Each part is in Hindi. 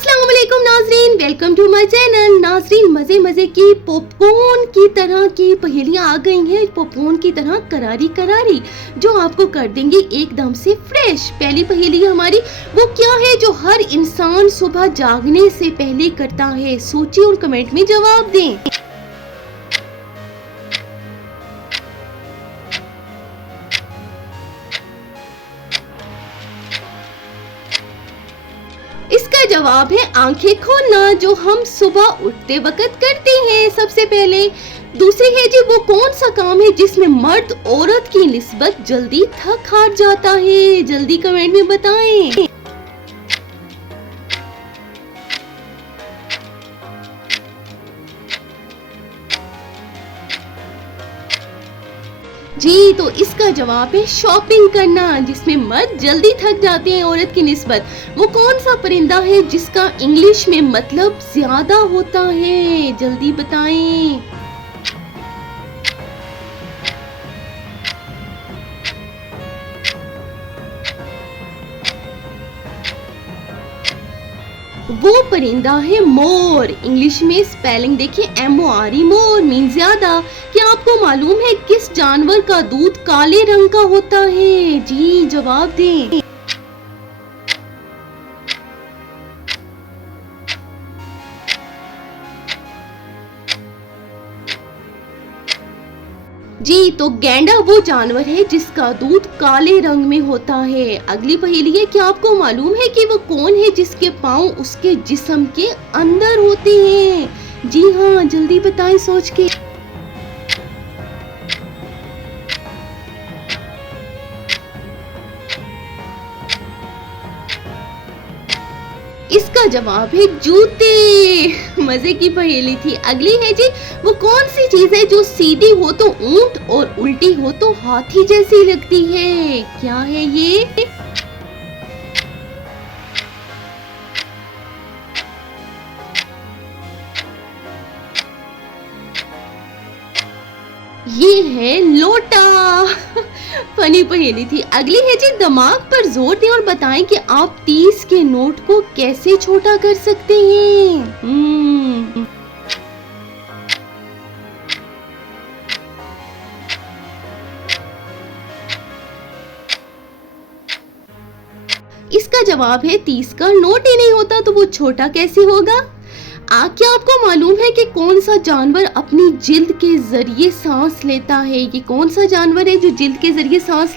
अस्सलाम वालेकुम नाजरीन, वेलकम टू माय चैनल। नाजरीन, मजे मजे की पॉपकॉर्न की तरह की पहेलियां आ गई हैं, पॉपकॉर्न की तरह करारी करारी, जो आपको कर देंगे एकदम से फ्रेश। पहली पहेली हमारी, वो क्या है जो हर इंसान सुबह जागने से पहले करता है? सोचिए और कमेंट में जवाब दें। इसका जवाब है आंखें खोलना, जो हम सुबह उठते वक्त करते हैं सबसे पहले। दूसरी है जी, वो कौन सा काम है जिसमें मर्द औरत की निस्बत जल्दी थक हार जाता है? जल्दी कमेंट में बताएं। जी, तो इसका जवाब है शॉपिंग करना, जिसमें मर्द जल्दी थक जाते हैं औरत की निस्बत। वो कौन सा परिंदा है जिसका इंग्लिश में मतलब ज्यादा होता है? जल्दी बताएं। वो परिंदा है मोर। इंग्लिश में स्पेलिंग देखिए, MORE, मोर मीन ज्यादा। क्या आपको मालूम है किस जानवर का दूध काले रंग का होता है? जी, जवाब दें। जी, तो गैंडा वो जानवर है जिसका दूध काले रंग में होता है। अगली पहेली है, क्या आपको मालूम है कि वो कौन है जिसके पाँव उसके जिस्म के अंदर होते हैं? जी हाँ, जल्दी बताएं सोच के। इसका जवाब है जूते। मजे की पहेली थी। अगली है जी, वो कौन सी चीज है जो सीधी हो तो ऊंट और उल्टी हो तो हाथी जैसी लगती है? क्या है ये? ये है लोटा। फनी पहेली थी। अगली है जी, दिमाग पर जोर दें और बताएं कि आप 30 के नोट को कैसे छोटा कर सकते हैं। इसका जवाब है 30 का नोट ही नहीं होता तो वो छोटा कैसे होगा? क्या आपको मालूम है कि कौन सा जानवर अपनी जिल्द के जरिए सांस लेता है? ये कौन सा जानवर है जो जिल्द के जरिए सांस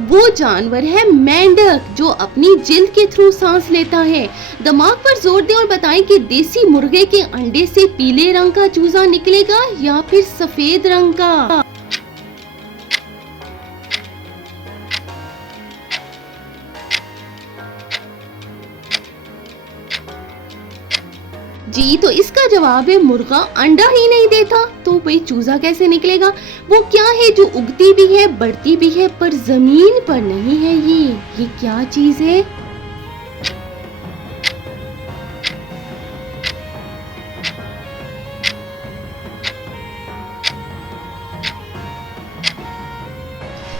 वो जानवर है मेंढक, जो अपनी जिल्द के थ्रू सांस लेता है। दिमाग पर जोर दें और बताएं कि देसी मुर्गे के अंडे से पीले रंग का चूजा निकलेगा या फिर सफेद रंग का? जी, तो इसका जवाब है मुर्गा अंडा ही नहीं देता तो भाई चूजा कैसे निकलेगा? वो क्या है जो उगती भी है, बढ़ती भी है, पर जमीन पर नहीं है? ये क्या चीज है?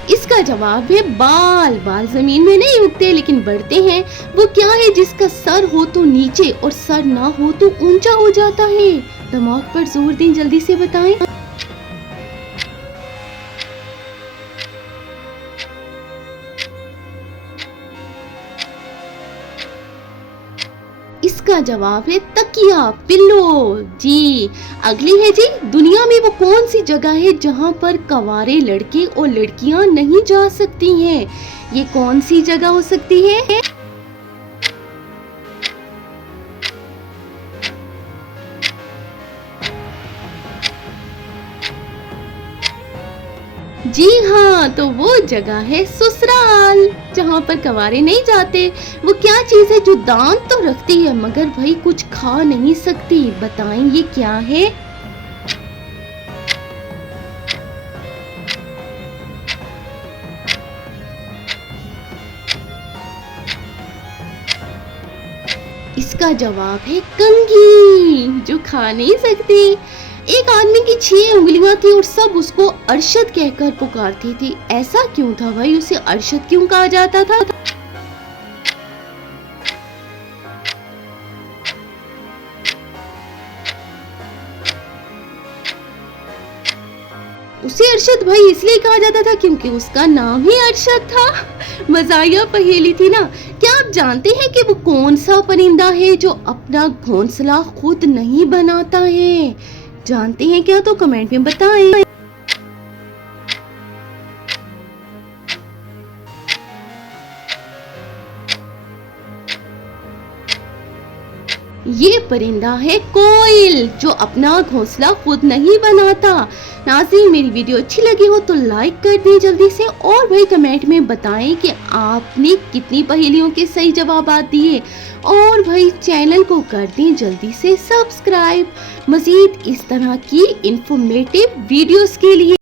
इसका जवाब है बाल। बाल जमीन में नहीं उगते लेकिन बढ़ते हैं। वो क्या है जिसका सर हो तो नीचे और सर ना हो तो ऊंचा हो जाता है? दिमाग पर जोर दें, जल्दी से बताएं। इसका जवाब है तकिया, पिल्लो। जी, अगली है जी, दुनिया में वो कौन सी जगह है जहाँ पर कवारे लड़के और लड़कियाँ नहीं जा सकती हैं? ये कौन सी जगह हो सकती है? जी हाँ, तो वो जगह है ससुराल, जहाँ पर कवारे नहीं जाते। वो क्या चीज है जो दांत तो रखती है मगर भाई कुछ खा नहीं सकती? बताएं ये क्या है? इसका जवाब है कंघी, जो खा नहीं सकती। एक आदमी की 6 उंगलियां थी और सब उसको अरशद कहकर पुकारते थे। ऐसा क्यों था भाई, उसे अरशद क्यों कहा जाता था? उसे अरशद भाई इसलिए कहा जाता था क्योंकि उसका नाम ही अरशद था। मजाया पहेली थी ना। क्या आप जानते हैं कि वो कौन सा परिंदा है जो अपना घोंसला खुद नहीं बनाता है? जानते हैं क्या? तो कमेंट में बताएं। ये परिंदा है कोयल, जो अपना घोंसला खुद नहीं बनाता। नाज़रीन, मेरी वीडियो अच्छी लगी हो तो लाइक कर दें जल्दी से, और भाई कमेंट में बताएं कि आपने कितनी पहेलियों के सही जवाब दिए, और भाई चैनल को कर दें जल्दी से सब्सक्राइब मज़ीद इस तरह की इंफॉर्मेटिव वीडियोस के लिए।